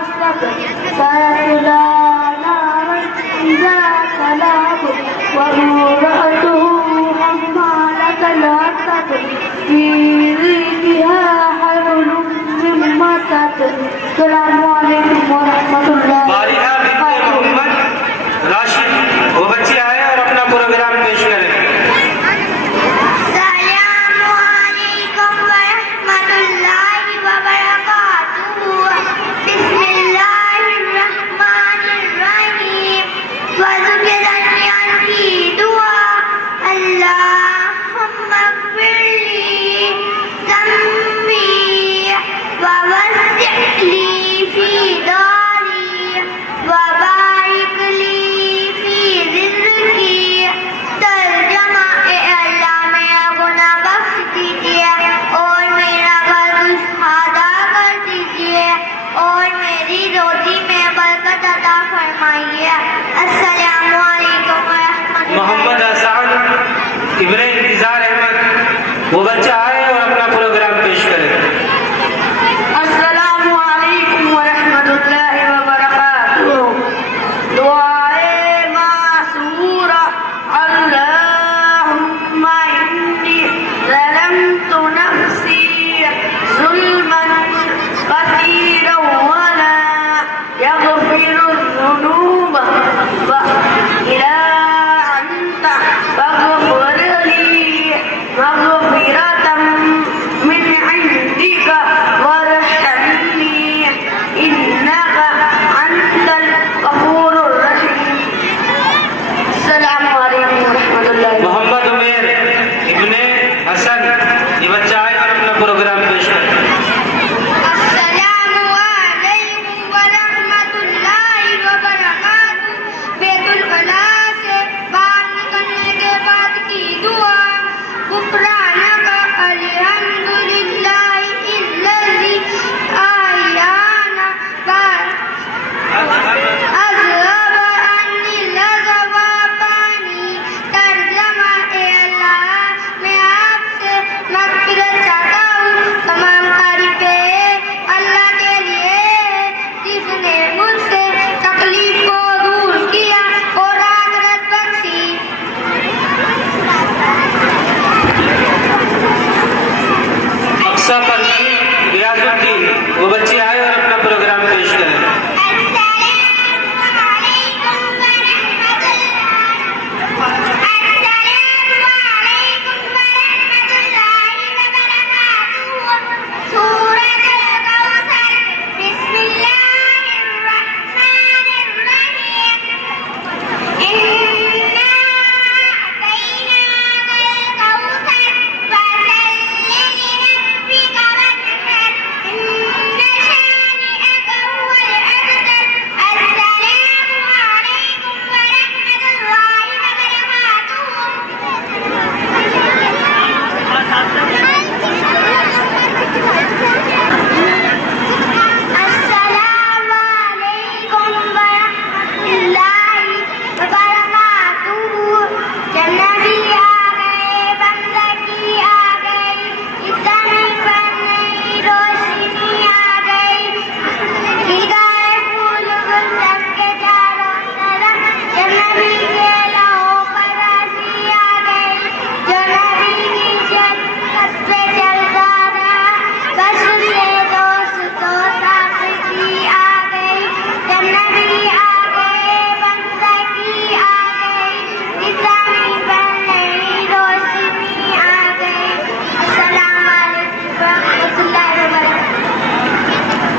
الصبر سيصلى نارا ذات لهب وامرأته حمالة الحطب في جيدها حبل من مسد. السلام عليكم ورحمة الله मोहम्मद राशिद वो बच्चे आए और अपना प्रोग्राम पेश करें। मोहम्मद हसन इब्ने इंतजार अहमद वो बच्चा आए और अपना प्रोग्राम पेश करें। अस्सलामु अलैकुम वरहमतुल्लाहि वबरकातुहू। दुआए मासूरा अल्लाहुम्मा इन्नी ज़लमतु नफ्सी ज़ुल्मन कसीरन वला यग़फिरुज़्ज़ुनूब इल्ला अंता फ़ग़फ़िर ली मग़फ़िरतम मिन इंदिका वरहमनी इन्नका अंतल गफूरुर रहीम। अस्सलामु अलैकुम वरहमतुल्लाहि। मोहम्मद उमेर इब्ने हसन ये बच्चा आए और अपना प्रोग्राम पेश करें। अस्सलामु अलैकुम वरहमतुल्लाहि वबरकातुहू। बैतुल खला से बाहर निकलने के बाद की दुआ गुफरानका अल्हम्दुलिल्लाहि इल्लज़ी अहयाना अज़हब अन्नी लज़वा पानी। तर्जमा ए अल्लाह मैं आपसे मग़फ़िरत चाहता हूँ। तमाम तारीफ़ें अल्लाह के लिए जिसने मुझसे तकलीफ को दूर किया और आखिरत बख्शी। अक्सा परवीन रियाजुद्दीन वो बच्चे आए और अपना प्रोग्राम पेश करें।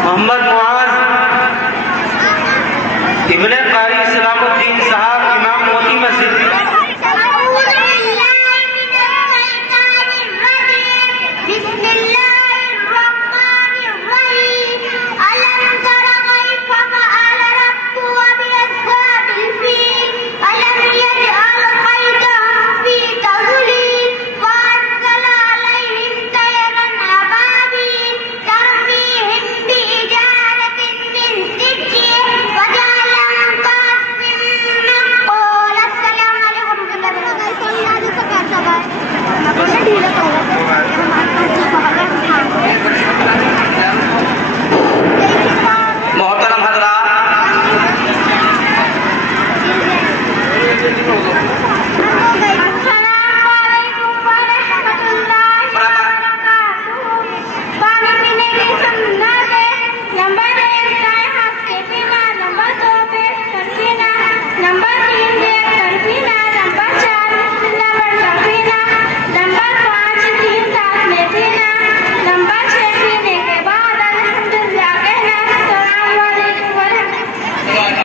मोहम्मद मुआज इब्ने